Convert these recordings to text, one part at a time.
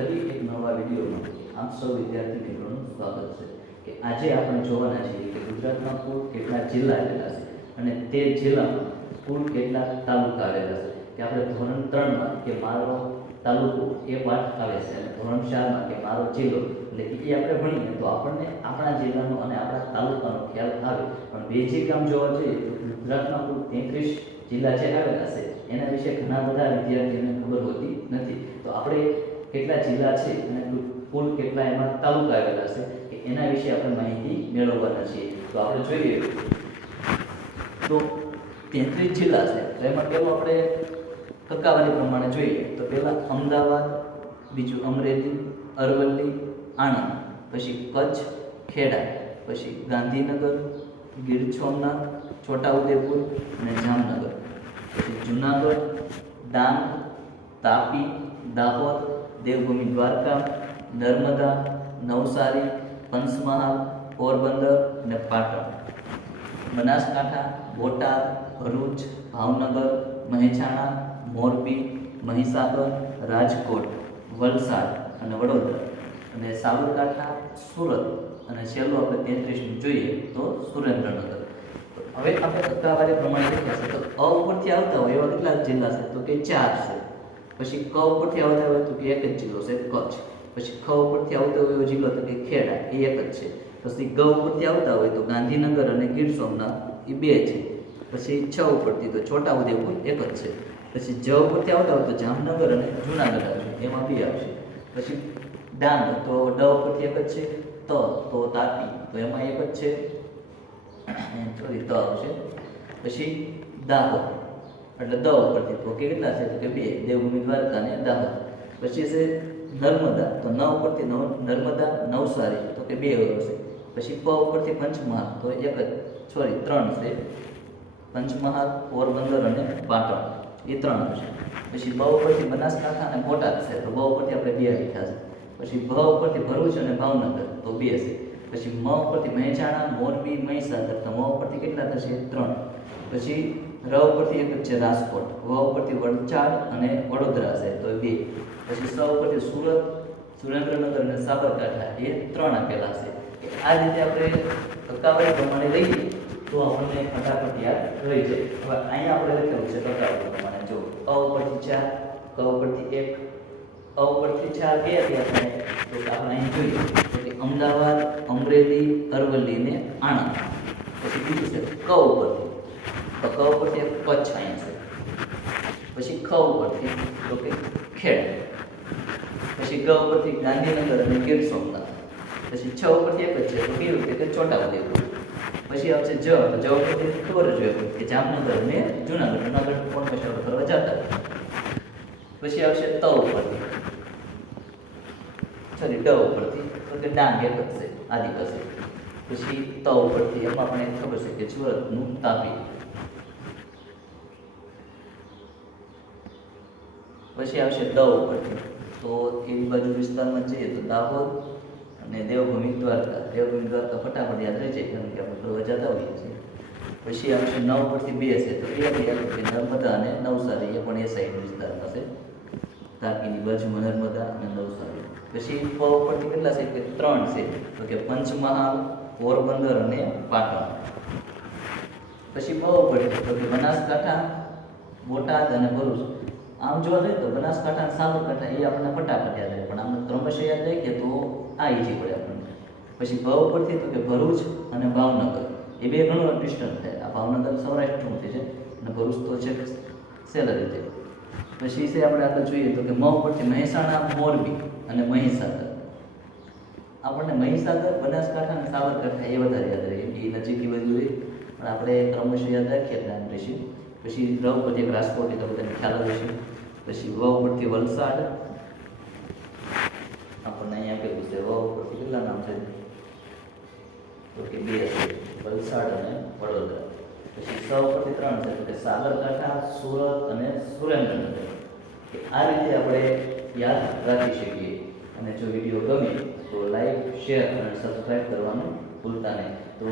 ફરી એક નવા વિડીયોમાં આપ સૌ વિદ્યાર્થી મિત્રોનું સ્વાગત છે કે આજે આપણે જોવાના છીએ કે ગુજરાતમાં કુલ કેટલા જિલ્લા આવેલા છે અને તે જિલ્લામાં કુલ કેટલા તાલુકા આવેલા છે. કે આપણે ધોરણ ત્રણમાં કે મારો તાલુકો એ પાઠ આવે છે અને ધોરણ ચારમાં કે મારો જિલ્લો એટલે એ આપણે ભણીએ તો આપણને આપણા જિલ્લાનો અને આપણા તાલુકાનો ખ્યાલ આવે. પણ બેઝિક આમ જોવા જઈએ તો ગુજરાતમાં કુલ તેત્રીસ જિલ્લા જે આવેલા છે એના વિશે ઘણા બધા વિદ્યાર્થીઓને ખબર હોતી નથી. કેટલા જિલ્લા છે અને કુલ- કેટલા એમાં તાલુકા આવેલા છે એના વિશે આપણે માહિતી મેળવવાના છીએ. તો આપણે જોઈએ. તો તેત્રીસ જિલ્લા છે. તો એમાં કેવું આપણે ટકાવારી પ્રમાણે જોઈએ. તો પહેલાં અમદાવાદ, બીજું અમરેલી, અરવલ્લી, આણંદ, પછી કચ્છ, ખેડા, પછી ગાંધીનગર, ગીર સોમનાથ, છોટાઉદેપુર અને જામનગર. પછી જુનાગઢ, ડાંગ તાપી, દાહોદ, દેવભૂમિ દ્વારકા, નર્મદા, નવસારી, પંચમહાલ, પોરબંદર અને પાટણ. બનાસકાંઠા, બોટાદ, ભરૂચ, ભાવનગર, મહેસાણા, મોરબી, મહીસાગર, રાજકોટ, વલસાડ અને વડોદરા. અને સાબરકાંઠા, સુરત. અને છેલ્લું આપણે તેત્રીસનું જોઈએ તો સુરેન્દ્રનગર. હવે આપણે ટકાવારી પ્રમાણે લખ્યા છે તો અ ઉપરથી આવતા હોય એવા કેટલા જિલ્લા છે? તો કે ચાર છે. પછી ક ઉપરથી આવતા હોય તો કે એક જ જિલ્લો છે કચ્છ પછી ખ ઉપરથી આવતો હોય એવો જિલ્લો તો કે ખેડા, એ એક જ છે. પછી ગ ઉપરથી આવતા હોય તો ગાંધીનગર અને ગીર સોમનાથ, એ બે છે. પછી છ ઉપરથી તો છોટાઉદેપુર, એક જ છે. પછી જ ઉપરથી આવતા હોય તો જામનગર અને જુનાગઢ આવશે એમાં બી આવશે. પછી ડાંગ, તો ડ ઉપરથી એક જ છે, ત, તો તાપી, તો એમાં એક જ છે. ત આવશે. પછી દાહોદ. એટલે દ ઉપરથી તો કેટલા છે, તો કે બે દેવભૂમિ દ્વારકા અને દાહોદ. પછી છે નર્મદા, તો ન ઉપરથી નવ, નર્મદા નવસારી, તો કે બે છે. પછી પ ઉપરથી પંચમહાલ, તો એક જ સોરી ત્રણ છે. પંચમહાલ, પોરબંદર અને પાટણ, એ ત્રણ હશે પછી બ ઉપરથી બનાસકાંઠા અને બોટાદ છે, તો બ ઉપરથી આપણે બે લીધા છે. પછી ભ ઉપરથી ભરૂચ અને ભાવનગર, તો બે છે. પછી મ ઉપરથી મહેસાણા, મોરબી, મહીસાગર, તો મ ઉપરથી કેટલા થશે? ત્રણ. પછી ર ઉપરથી એક છે રાજકોટ. વ ઉપરથી વલસાડ અને વડોદરા છે. તો બે. પછી સ ઉપરથી સુરત, સુરેન્દ્રનગર અને સાબરકાંઠા. એ ત્રણ આપેલા છે. આ રીતે આપણે તકાવરી પ્રમાણે લઈએ તો આપણને ફટાફટ યાદ રહી જાય. હવે અહીંયા આપણે લખેલું છે તકાવરી પ્રમાણે. જો અ ઉપરથી ચાર, ક ઉપરથી એક, અ ઉપરથી ચાર બે હતી આપણે, તો આપણે અહીં જોઈએ. અમદાવાદ, અમરેલી, અરવલ્લી ને આણંદ. પછી બીજું છે ક ઉપરથી. તો ક ઉપરથી કચ્છ અહીંયા છે. પછી ખ ઉપરથી તો કે ખેડ પછી ગ ઉપરથી ગાંધીનગર અને ગીર સોમનાથ. પછી છ ઉપરથી એક જ છે તો કેવું કે છોટાઉદેપુર પછી આવશે જ જ ઉપરથી ખબર જ હોય કે જામનગર ને જુનાગઢ જુનાગઢ કોણ પૈસા કરવા જતા પછી આવશે ત ઉપરથી. સોરી ડ ઉપરથી. તો કે ડાંગ એક જ છે, આદિવાસી. પછી ત ઉપરથી એમાં પણ ખબર છે કે સુરતનું તાપી. પછી આવશે દવ ઉપરથી તો એવી બાજુ વિસ્તારમાં જઈએ તો દાહોદ અને દેવભૂમિ દ્વારકા. દેવભૂમિ દ્વારકા ફટાફટ યાદ રહી જાય કારણ કે આપણે ફરવા જતા હોઈએ છીએ. પછી આવશે નવ પરથી બે હશે તો એ કે નર્મદા અને નવસારી. એ પણ એ સાઈડ વિસ્તારમાં છે. તાકીની બાજુમાં નર્મદા અને નવસારી. પછી પ ઉપરથી કેટલા છે? કે ત્રણ છે. તો કે પંચમહાલ, પોરબંદર અને પાટણ. પછી પવ ઉપરથી તો કે બનાસકાંઠા, બોટાદ અને ભરૂચ. આમ જોવા જઈએ તો બનાસકાંઠા અને સાબરકાંઠા એ આપણને ફટાફટ યાદ રહે. પણ આમ ક્રમશ યાદ ગયા તો આ ઈજી પડે આપણને. પછી ભ ઉપરથી તો કે ભરૂચ અને ભાવનગર. એ બે ઘણું ડિસ્ટન્સ થાય. આ ભાવનગર સૌરાષ્ટ્રમાંથી છે અને ભરૂચ તો છે સેલર રીતે. પછી છે આપણે આગળ જોઈએ તો કે મ ઉપરથી મહેસાણા, મોરબી અને મહીસાગર. આપણને મહીસાગર, બનાસકાંઠા અને સાબરકાંઠા એ વધારે યાદ રહે. એ નજીકી બાજુ રહે પણ આપણે ક્રમશ યાદ રાખીએ એટલે આમ રહેશે. પછી રવ પછી એક એ તો બધાને ખ્યાલ હશે. પછી વહુ ઉપરથી વલસાડ. આપણને અહીંયા આપેલું છે વહુ ઉપરથી, કેટલા નામ છે? તો કે બે છે, વલસાડ અને વડોદરા. પછી સ ઉપરથી ત્રણ છે, તો કે સાબરકાંઠા, સુરત અને સુરેન્દ્રનગર. આ રીતે આપણે યાદ રાખી શકીએ. અને જો વીડિયો ગમે તો લાઈક શેર અને સબસ્ક્રાઈબ કરવાનું ભૂલતા નહીં. તો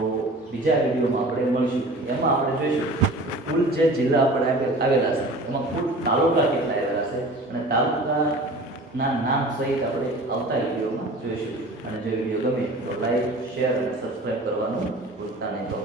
બીજા વિડીયોમાં આપણે મળીશું. એમાં આપણે જોઈશું, કુલ જે જિલ્લા આપણે આવેલા છે, એમાં કુલ તાલુકા કેટલા આવેલા છે અને તાલુકાના નામ સહિત આપણે આવતા વિડીયોમાં જોઈશું. અને જો વીડિયો ગમે તો લાઈક શેર અને સબસ્ક્રાઈબ કરવાનું ભૂલતા નહીં તો